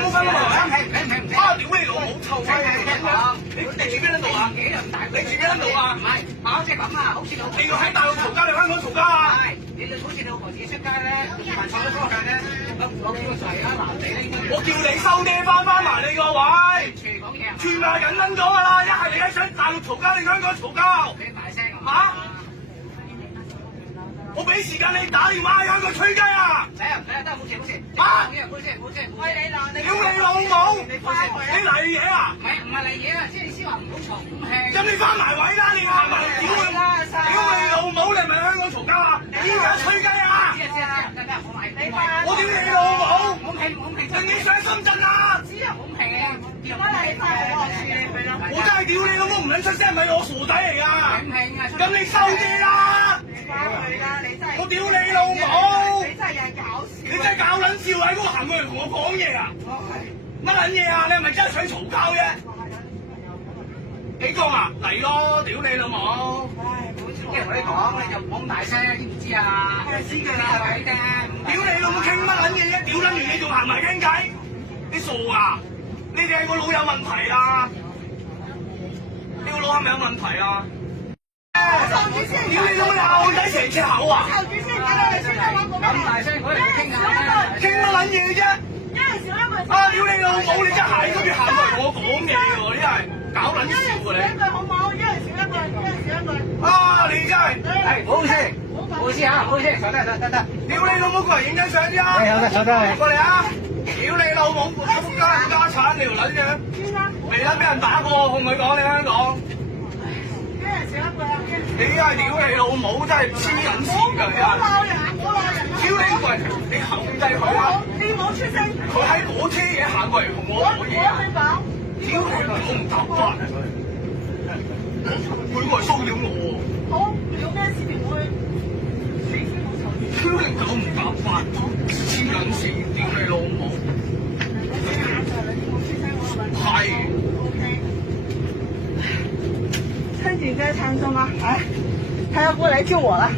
冇分啊！啊！屌你老母臭閪！你住邊撚度啊？你住邊撚度啊？唔係，我即係咁啊，好似老你要喺大陸嘈交，你香港嘈交啊？係，你好似你老婆自己出街咧，還坐咗多間咧，我叫佢嚟啊，男仔咧應該。我叫你收爹翻埋你個位。全講嘢。全埋緊撚咗㗎啦！一係你喺大陸嘈交，你香港嘈交。你大聲嚇！我俾時間你打電話喺香港吹雞啊！唔使啊，得冇事。啊！冇事。喂你鬧你。屌你老母！你翻去你嚟嘢啊！唔係嚟嘢啊，即係你先話唔好嘈咁氣。咁你翻埋位啦！你行埋嚟屌你老母！你係咪喺香港嘈交啊？依家吹雞啊！知啊，得，我買。你翻。我屌你老母！唔好氣。定你上深圳啊！知啊，唔好氣啊！點解你翻去我處理佢咯？我真係屌你老母唔撚出聲，係咪我傻仔嚟㗎？唔氣啊！咁你收爹啦！你翻去啦，你真係。我屌你老母！你真係有人搞笑。你真係搞撚笑喺嗰度行過嚟同我講嘢啊！乜撚嘢啊？你係咪真係想嘈交啫？幾個啊？嚟咯！屌你老母！唉，冇即係同你講，你就唔好咁大聲，知唔知啊？知㗎啦，係咪㗎？屌你老母傾乜撚嘢啫？屌撚完你仲行埋傾偈？你傻啊？你哋係個腦有問題啊？你個腦係咪有問題啊？臭住先。屌你老母鬧仔成隻口啊！臭住先，睇到你先講講咩？咁大聲，我哋傾下啦。傾乜撚嘢啫？一人少一句。啊！屌你老母！你真係喺嗰邊行過嚟同我講嘢喎！你真係搞撚一人笑少一啊句好唔好？一人少一句，一人少一句。你！啊！你真係〜係，唔好意思嚇，唔好意思，坐低，得。屌你老母過嚟影張相先啊！坐低。過嚟啊！屌你老母！家產條撚樣，邊間？未撚俾人打過，同佢講你香港。一人少一句啊！你真係屌你老母，真係黐撚線㗎！你唔好鬧人啊！唔好鬧人啊！屌你喂！你控制佢啊！你唔好出聲。佢喺我車嘢行過嚟同我講嘢啊！我去講。屌你老母唔習慣啊！佢過嚟騷擾我喎！好，有咩事情會？你先好嘈。屌你狗唔習慣，黐撚線！屌你老母！係。OK。趁紧在唱什么？哎，他要过来救我了。